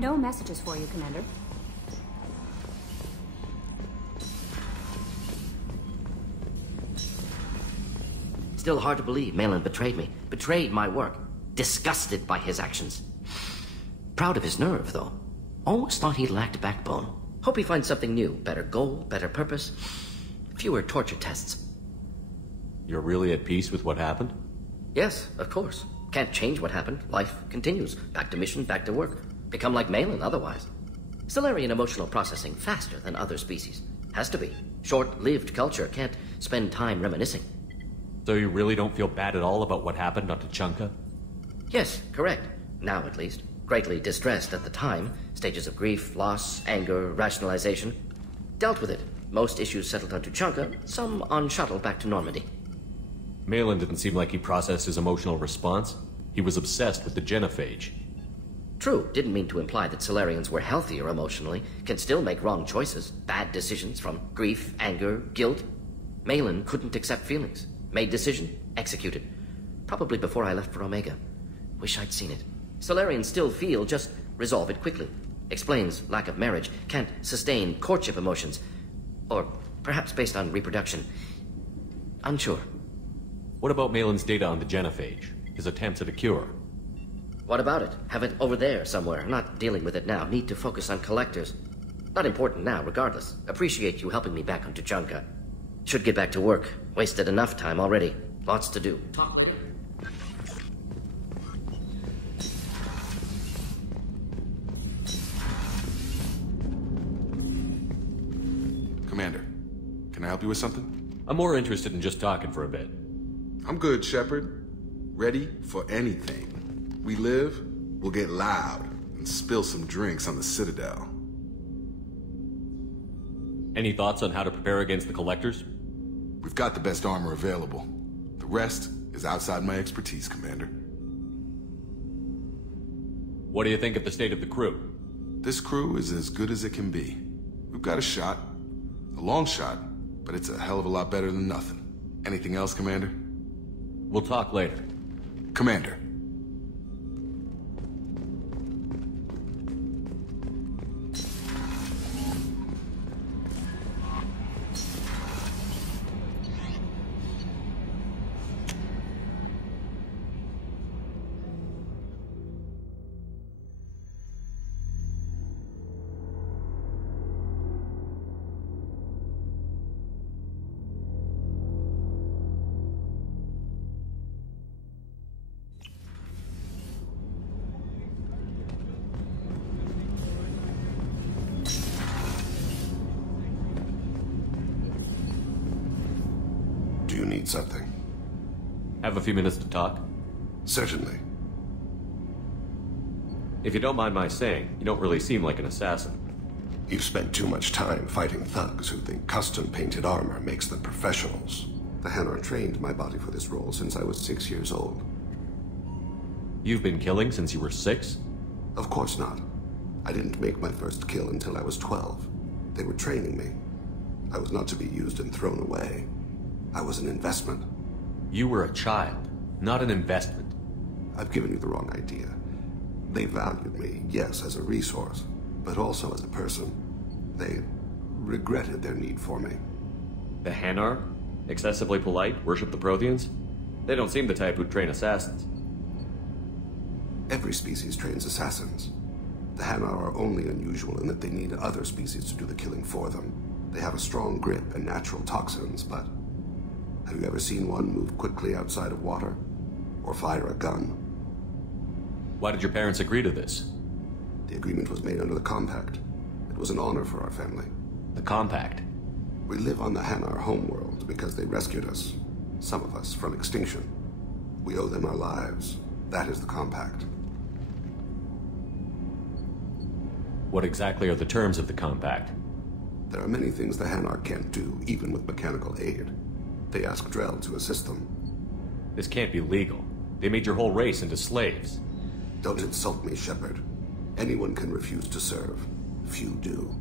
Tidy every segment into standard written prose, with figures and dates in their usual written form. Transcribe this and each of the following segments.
No messages for you, Commander. Still hard to believe Malin betrayed me. Betrayed my work. Disgusted by his actions. Proud of his nerve, though. Almost thought he lacked backbone. Hope he finds something new. Better goal, better purpose. Fewer torture tests. You're really at peace with what happened? Yes, of course. Can't change what happened. Life continues. Back to mission, back to work. Become like Malin otherwise. Stellarian emotional processing faster than other species. Has to be. Short-lived culture can't spend time reminiscing. So you really don't feel bad at all about what happened on Tuchanka? Yes, correct. Now at least. Greatly distressed at the time. Stages of grief, loss, anger, rationalization. Dealt with it. Most issues settled on Tuchanka, some on shuttle back to Normandy. Malin didn't seem like he processed his emotional response. He was obsessed with the genophage. True, didn't mean to imply that Solarians were healthier emotionally, can still make wrong choices, bad decisions from grief, anger, guilt. Malin couldn't accept feelings. Made decision, executed. Probably before I left for Omega. Wish I'd seen it. Solarians still feel, just resolve it quickly. Explains lack of marriage, can't sustain courtship emotions. Or perhaps based on reproduction. Unsure. What about Malin's data on the genophage? His attempts at a cure? What about it? Have it over there somewhere. Not dealing with it now. Need to focus on collectors. Not important now, regardless. Appreciate you helping me back on Tuchanka. Should get back to work. Wasted enough time already. Lots to do. Talk later. Commander, can I help you with something? I'm more interested in just talking for a bit. I'm good, Shepard. Ready for anything. We live, we'll get loud, and spill some drinks on the Citadel. Any thoughts on how to prepare against the Collectors? We've got the best armor available. The rest is outside my expertise, Commander. What do you think of the state of the crew? This crew is as good as it can be. We've got a shot. A long shot, but it's a hell of a lot better than nothing. Anything else, Commander? We'll talk later. Commander. Do you need something? Have a few minutes to talk? Certainly. If you don't mind my saying, you don't really seem like an assassin. You've spent too much time fighting thugs who think custom-painted armor makes them professionals. The Hanar trained my body for this role since I was 6 years old. You've been killing since you were 6? Of course not. I didn't make my first kill until I was 12. They were training me. I was not to be used and thrown away. I was an investment. You were a child, not an investment. I've given you the wrong idea. They valued me, yes, as a resource, but also as a person. They regretted their need for me. The Hanar? Excessively polite, worship the Protheans? They don't seem the type who'd train assassins. Every species trains assassins. The Hanar are only unusual in that they need other species to do the killing for them. They have a strong grip and natural toxins, but have you ever seen one move quickly outside of water? Or fire a gun? Why did your parents agree to this? The agreement was made under the Compact. It was an honor for our family. The Compact? We live on the Hanar homeworld because they rescued us. Some of us from extinction. We owe them our lives. That is the Compact. What exactly are the terms of the Compact? There are many things the Hanar can't do, even with mechanical aid. They ask Drell to assist them. This can't be legal. They made your whole race into slaves. Don't insult me, Shepard. Anyone can refuse to serve. Few do.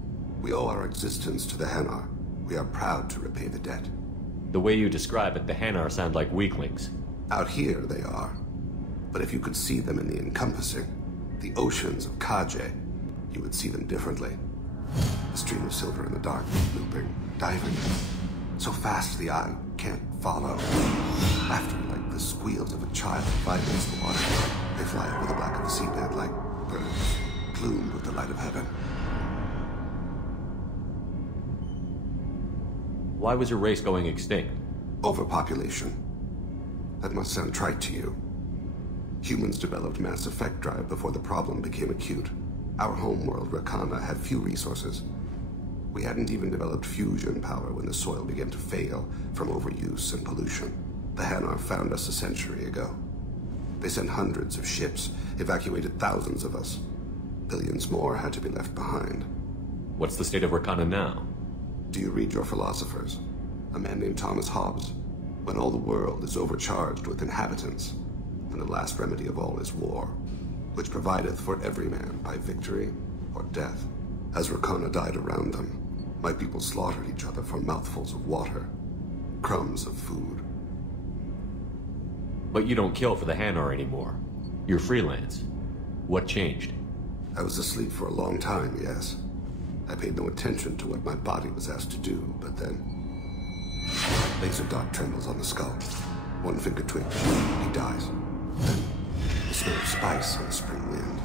We owe our existence to the Hanar. We are proud to repay the debt. The way you describe it, the Hanar sound like weaklings. Out here, they are. But if you could see them in the encompassing, the oceans of Kaje, you would see them differently. A stream of silver in the dark, looping, diving. So fast the eye can't follow. Laughter like the squeals of a child vibrates the water. They fly over the black of the seabed like birds, plumed with the light of heaven. Why was your race going extinct? Overpopulation. That must sound trite to you. Humans developed mass effect drive before the problem became acute. Our homeworld, Rakana, had few resources. We hadn't even developed fusion power when the soil began to fail from overuse and pollution. The Hanar found us a century ago. They sent hundreds of ships, evacuated thousands of us. Billions more had to be left behind. What's the state of Rakana now? Do you read your philosophers? A man named Thomas Hobbes. When all the world is overcharged with inhabitants, and the last remedy of all is war, which provideth for every man by victory or death. As Rakana died around them, my people slaughtered each other for mouthfuls of water, crumbs of food. But you don't kill for the Hanar anymore. You're freelance. What changed? I was asleep for a long time, yes. I paid no attention to what my body was asked to do, but then... Laser dot trembles on the skull. One finger twitch. He dies. Then, the smell of spice on the spring wind.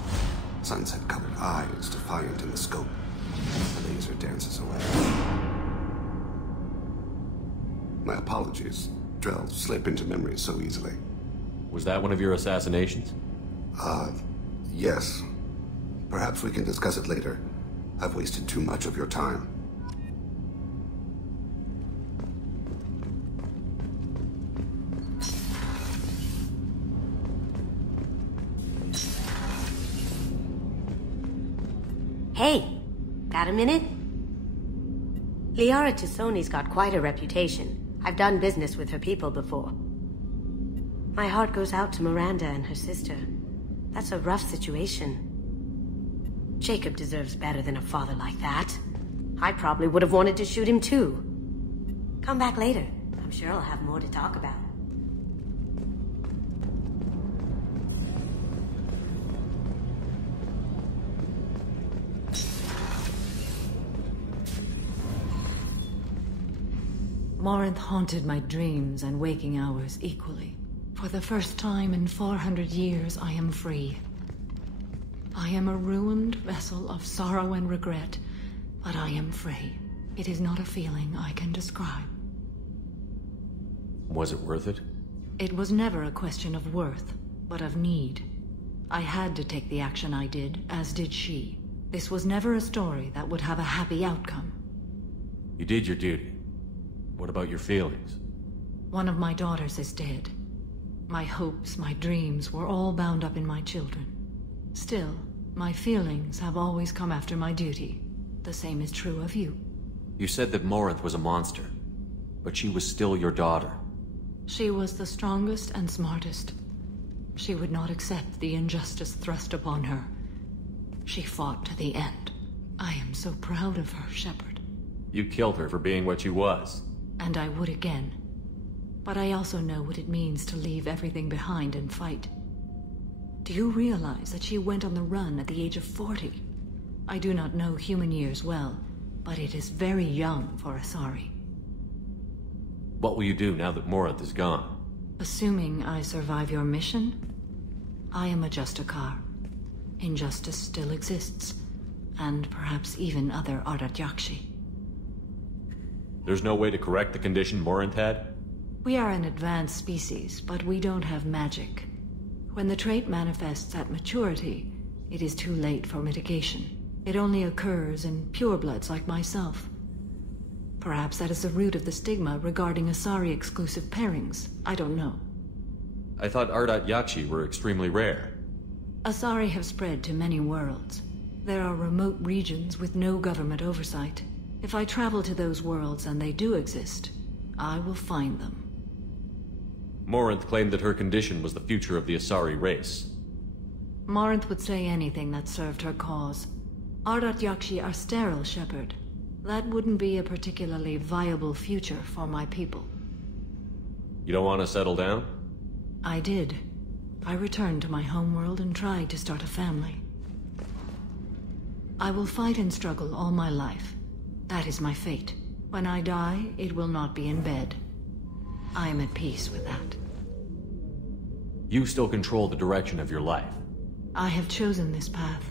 Sunset-colored eyes defiant in the scope. The laser dances away. My apologies. Drell slip into memory so easily. Was that one of your assassinations? Yes. Perhaps we can discuss it later. I've wasted too much of your time. Hey, got a minute? Liara Tassoni's got quite a reputation. I've done business with her people before. My heart goes out to Miranda and her sister. That's a rough situation. Jacob deserves better than a father like that. I probably would have wanted to shoot him too. Come back later. I'm sure I'll have more to talk about. Morinth haunted my dreams and waking hours equally. For the first time in 400 years, I am free. I am a ruined vessel of sorrow and regret, but I am free. It is not a feeling I can describe. Was it worth it? It was never a question of worth, but of need. I had to take the action I did, as did she. This was never a story that would have a happy outcome. You did your duty. What about your feelings? One of my daughters is dead. My hopes, my dreams were all bound up in my children. Still, my feelings have always come after my duty. The same is true of you. You said that Morinth was a monster, but she was still your daughter. She was the strongest and smartest. She would not accept the injustice thrust upon her. She fought to the end. I am so proud of her, Shepard. You killed her for being what she was. And I would again. But I also know what it means to leave everything behind and fight. Do you realize that she went on the run at the age of 40? I do not know human years well, but it is very young for Asari. What will you do now that Morinth is gone? Assuming I survive your mission, I am a Justicar. Injustice still exists, and perhaps even other Ardat Yakshi. There's no way to correct the condition Morinth had? We are an advanced species, but we don't have magic. When the trait manifests at maturity, it is too late for mitigation. It only occurs in purebloods like myself. Perhaps that is the root of the stigma regarding Asari-exclusive pairings. I don't know. I thought Ardat Yakshi were extremely rare. Asari have spread to many worlds. There are remote regions with no government oversight. If I travel to those worlds and they do exist, I will find them. Morinth claimed that her condition was the future of the Asari race. Morinth would say anything that served her cause. Ardat Yakshi are sterile, Shepard. That wouldn't be a particularly viable future for my people. You don't want to settle down? I did. I returned to my homeworld and tried to start a family. I will fight and struggle all my life. That is my fate. When I die, it will not be in bed. I am at peace with that. You still control the direction of your life. I have chosen this path.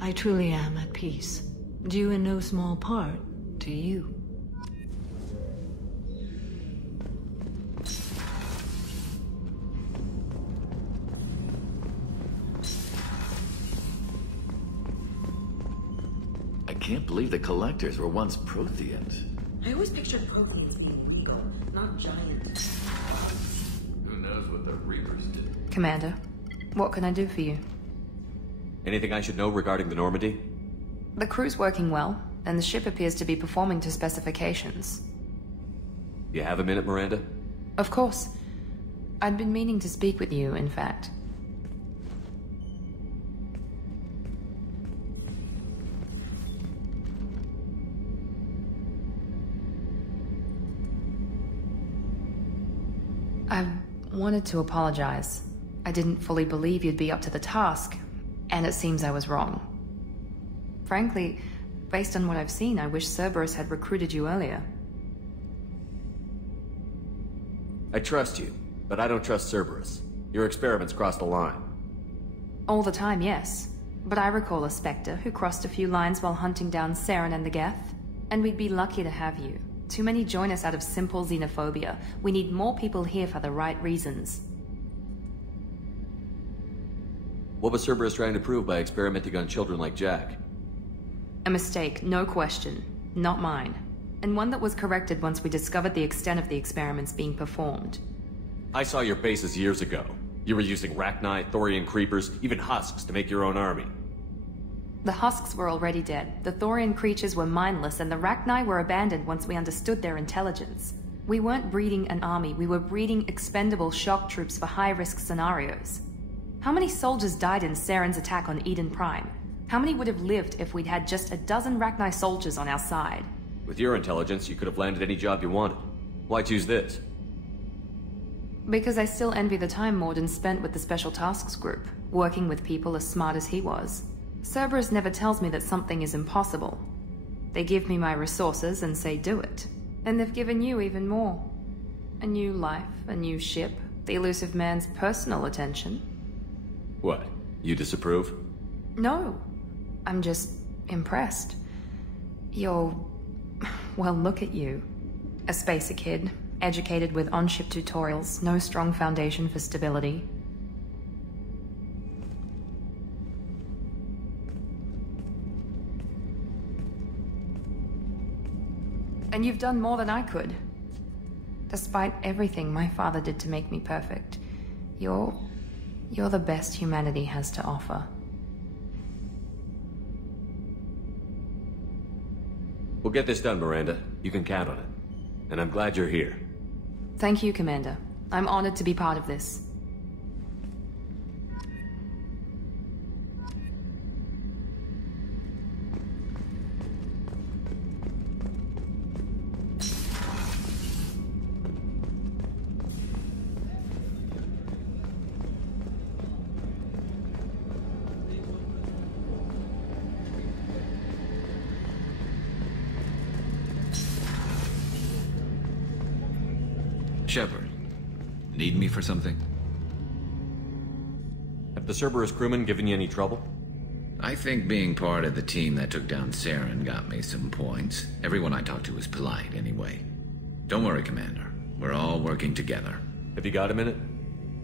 I truly am at peace. Due in no small part to you. I can't believe the Collectors were once Protheans. I always pictured Protheans being regal, not giant. Who knows what the Reapers did? Commander, what can I do for you? Anything I should know regarding the Normandy? The crew's working well, and the ship appears to be performing to specifications. You have a minute, Miranda? Of course. I'd been meaning to speak with you, in fact. I wanted to apologize. I didn't fully believe you'd be up to the task, and it seems I was wrong. Frankly, based on what I've seen, I wish Cerberus had recruited you earlier. I trust you, but I don't trust Cerberus. Your experiments crossed the line. All the time, yes. But I recall a Spectre who crossed a few lines while hunting down Saren and the Geth. And we'd be lucky to have you. Too many join us out of simple xenophobia. We need more people here for the right reasons. What was Cerberus trying to prove by experimenting on children like Jack? A mistake, no question. Not mine. And one that was corrected once we discovered the extent of the experiments being performed. I saw your bases years ago. You were using Rachni, Thorian creepers, even husks to make your own army. The husks were already dead, the Thorian creatures were mindless, and the Rachni were abandoned once we understood their intelligence. We weren't breeding an army, we were breeding expendable shock troops for high-risk scenarios. How many soldiers died in Saren's attack on Eden Prime? How many would have lived if we'd had just a dozen Rachni soldiers on our side? With your intelligence, you could have landed any job you wanted. Why choose this? Because I still envy the time Morden spent with the Special Tasks Group, working with people as smart as he was. Cerberus never tells me that something is impossible. They give me my resources and say do it. And they've given you even more. A new life, a new ship, the elusive man's personal attention. What? You disapprove? No. I'm just impressed. You're... well, look at you. A spacer kid, educated with on-ship tutorials, no strong foundation for stability. And you've done more than I could. Despite everything my father did to make me perfect, you're the best humanity has to offer. We'll get this done, Miranda. You can count on it. And I'm glad you're here. Thank you, Commander. I'm honored to be part of this. Shepard, need me for something? Have the Cerberus crewmen given you any trouble? I think being part of the team that took down Saren got me some points. Everyone I talked to was polite anyway. Don't worry, Commander. We're all working together. Have you got a minute?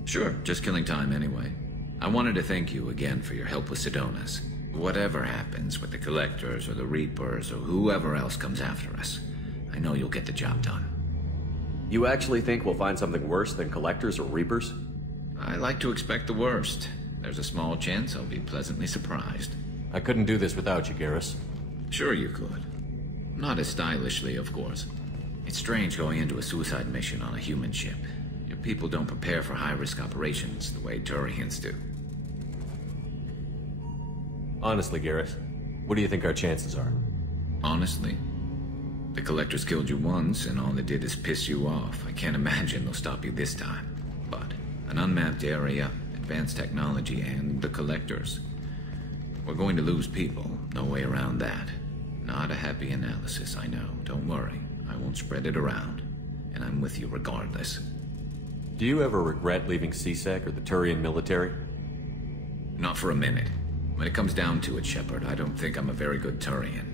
Sure, just killing time anyway. I wanted to thank you again for your help with Sidonis. Whatever happens with the Collectors or the Reapers or whoever else comes after us, I know you'll get the job done. You actually think we'll find something worse than Collectors or Reapers? I like to expect the worst. There's a small chance I'll be pleasantly surprised. I couldn't do this without you, Garrus. Sure you could. Not as stylishly, of course. It's strange going into a suicide mission on a human ship. Your people don't prepare for high-risk operations the way Turians do. Honestly, Garrus, what do you think our chances are? Honestly? The Collectors killed you once, and all they did is piss you off. I can't imagine they'll stop you this time. But an unmapped area, advanced technology, and the Collectors. We're going to lose people. No way around that. Not a happy analysis, I know. Don't worry. I won't spread it around. And I'm with you regardless. Do you ever regret leaving CSEC or the Turian military? Not for a minute. When it comes down to it, Shepard, I don't think I'm a very good Turian.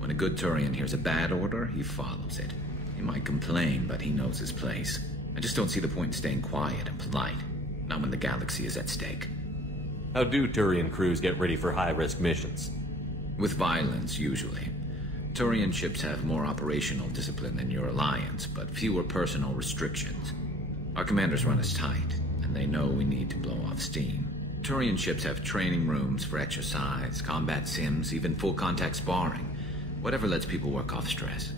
When a good Turian hears a bad order, he follows it. He might complain, but he knows his place. I just don't see the point in staying quiet and polite. Not when the galaxy is at stake. How do Turian crews get ready for high-risk missions? With violence, usually. Turian ships have more operational discipline than your alliance, but fewer personal restrictions. Our commanders run us tight, and they know we need to blow off steam. Turian ships have training rooms for exercise, combat sims, even full-contact sparring. Whatever lets people work off stress.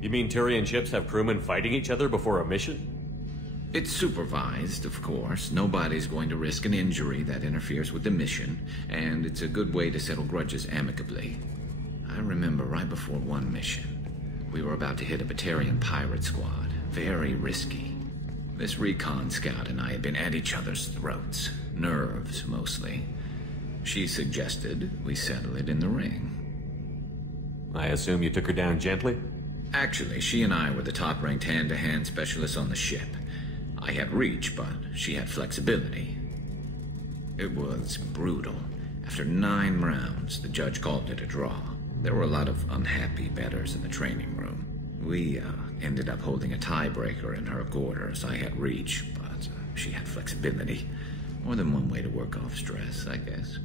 You mean Turian ships have crewmen fighting each other before a mission? It's supervised, of course. Nobody's going to risk an injury that interferes with the mission, and it's a good way to settle grudges amicably. I remember right before one mission, we were about to hit a Batarian pirate squad. Very risky. This recon scout and I had been at each other's throats. Nerves, mostly. She suggested we settle it in the ring. I assume you took her down gently? Actually, she and I were the top-ranked hand-to-hand specialists on the ship. I had reach, but she had flexibility. It was brutal. After 9 rounds, the judge called it a draw. There were a lot of unhappy bettors in the training room. We ended up holding a tiebreaker in her quarters. I had reach, but she had flexibility. More than one way to work off stress, I guess.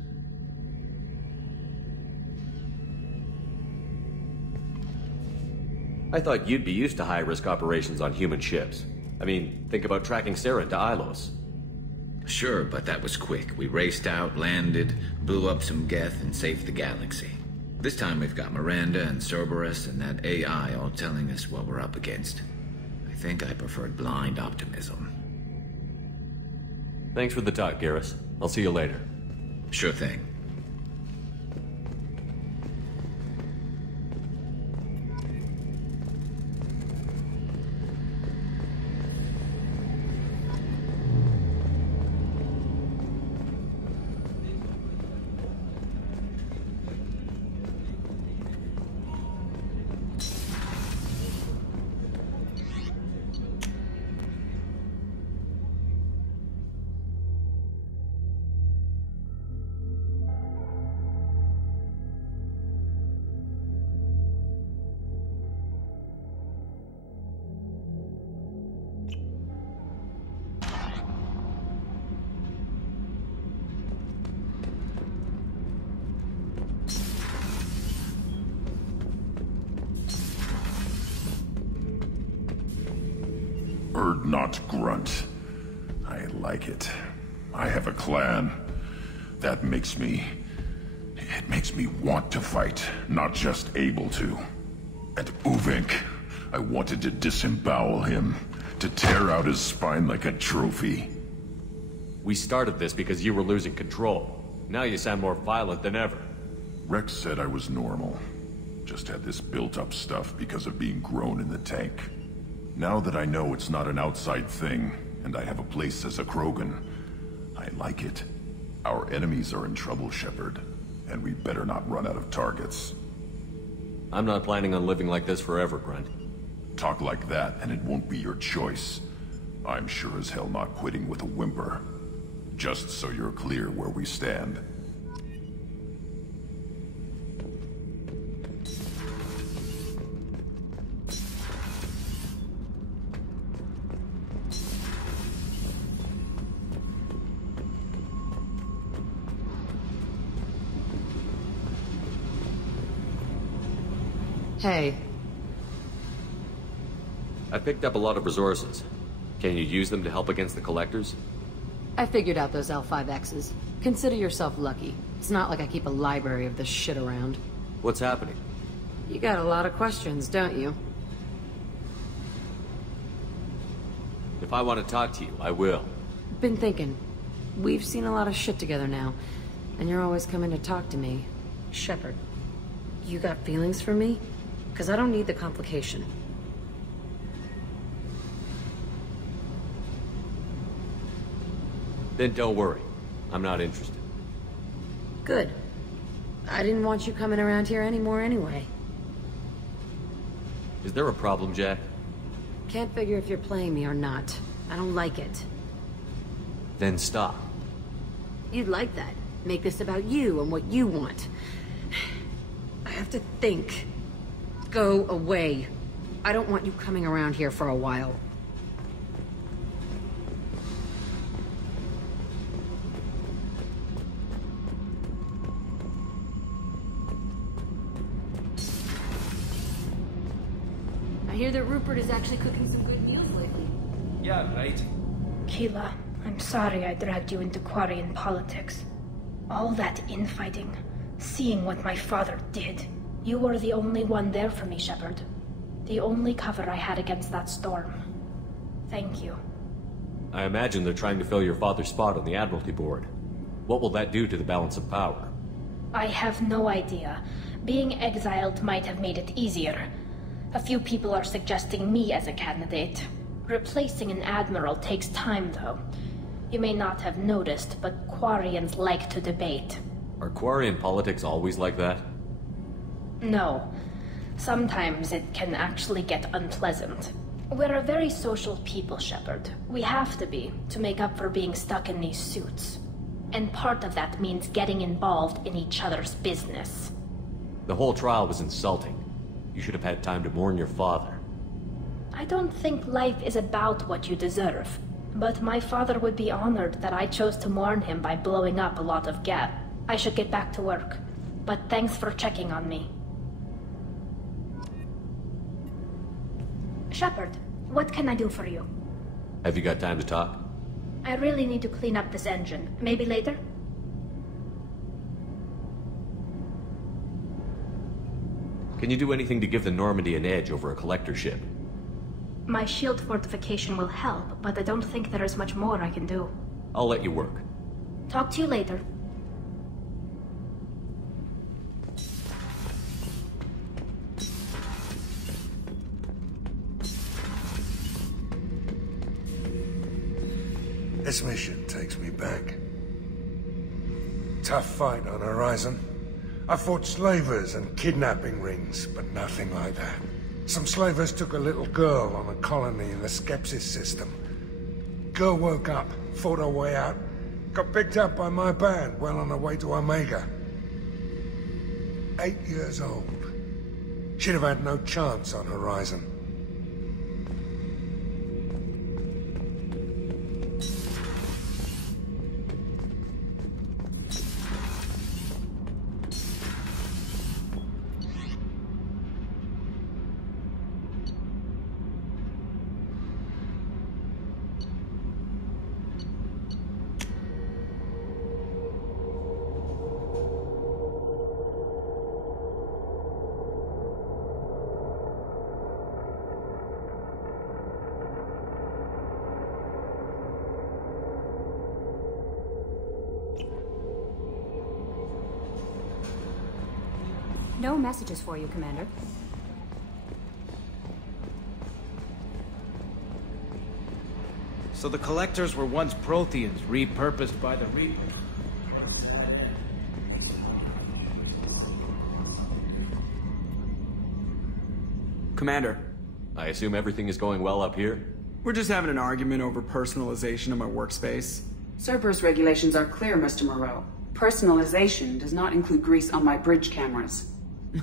I thought you'd be used to high-risk operations on human ships. I mean, think about tracking Sarah to Ilos. Sure, but that was quick. We raced out, landed, blew up some Geth, and saved the galaxy. This time we've got Miranda and Cerberus and that AI all telling us what we're up against. I think I preferred blind optimism. Thanks for the talk, Garrus. I'll see you later. Sure thing. Bird not grunt. I like it. I have a clan. That makes me... It makes me want to fight, not just able to. And Uvink, I wanted to disembowel him, to tear out his spine like a trophy. We started this because you were losing control. Now you sound more violent than ever. Rex said I was normal. Just had this built-up stuff because of being grown in the tank. Now that I know it's not an outside thing, and I have a place as a Krogan, I like it. Our enemies are in trouble, Shepard, and we better not run out of targets. I'm not planning on living like this forever, Grunt. Talk like that, and it won't be your choice. I'm sure as hell not quitting with a whimper. Just so you're clear where we stand. Hey. I picked up a lot of resources. Can you use them to help against the Collectors? I figured out those L5Xs. Consider yourself lucky. It's not like I keep a library of this shit around. What's happening? You got a lot of questions, don't you? If I want to talk to you, I will. Been thinking. We've seen a lot of shit together now, and you're always coming to talk to me. Shepard, you got feelings for me? Because I don't need the complication. Then don't worry. I'm not interested. Good. I didn't want you coming around here anymore anyway. Is there a problem, Jack? Can't figure if you're playing me or not. I don't like it. Then stop. You'd like that. Make this about you and what you want. I have to think. Go away. I don't want you coming around here for a while. I hear that Rupert is actually cooking some good meals lately. Yeah, right. Keela, I'm sorry I dragged you into Quarian politics. All that infighting, seeing what my father did. You were the only one there for me, Shepard. The only cover I had against that storm. Thank you. I imagine they're trying to fill your father's spot on the Admiralty Board. What will that do to the balance of power? I have no idea. Being exiled might have made it easier. A few people are suggesting me as a candidate. Replacing an admiral takes time, though. You may not have noticed, but Quarians like to debate. Are Quarian politics always like that? No. Sometimes it can actually get unpleasant. We're a very social people, Shepard. We have to be, to make up for being stuck in these suits. And part of that means getting involved in each other's business. The whole trial was insulting. You should have had time to mourn your father. I don't think life is about what you deserve. But my father would be honored that I chose to mourn him by blowing up a lot of gas. I should get back to work. But thanks for checking on me. Shepard, what can I do for you? Have you got time to talk? I really need to clean up this engine. Maybe later? Can you do anything to give the Normandy an edge over a collector ship? My shield fortification will help, but I don't think there is much more I can do. I'll let you work. Talk to you later. This mission takes me back. Tough fight on Horizon. I fought slavers and kidnapping rings, but nothing like that. Some slavers took a little girl on a colony in the Skepsis system. Girl woke up, fought her way out, got picked up by my band well on her way to Omega. 8 years old. She'd have had no chance on Horizon. No messages for you, Commander. So the Collectors were once Protheans, repurposed by the Reapers. Commander. I assume everything is going well up here? We're just having an argument over personalization of my workspace. Cerberus regulations are clear, Mr. Moreau. Personalization does not include grease on my bridge cameras.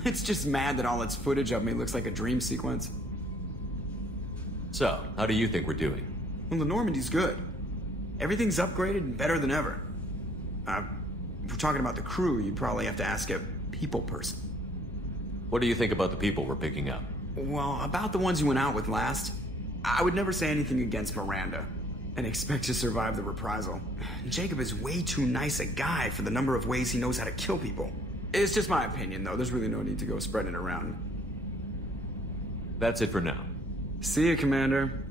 It's just mad that all its footage of me looks like a dream sequence. So, how do you think we're doing? Well, the Normandy's good. Everything's upgraded and better than ever. If we're talking about the crew, you'd probably have to ask a people person. What do you think about the people we're picking up? Well, about the ones you went out with last, I would never say anything against Miranda, and expect to survive the reprisal. Jacob is way too nice a guy for the number of ways he knows how to kill people. It's just my opinion, though. There's really no need to go spreading it around. That's it for now. See you, Commander.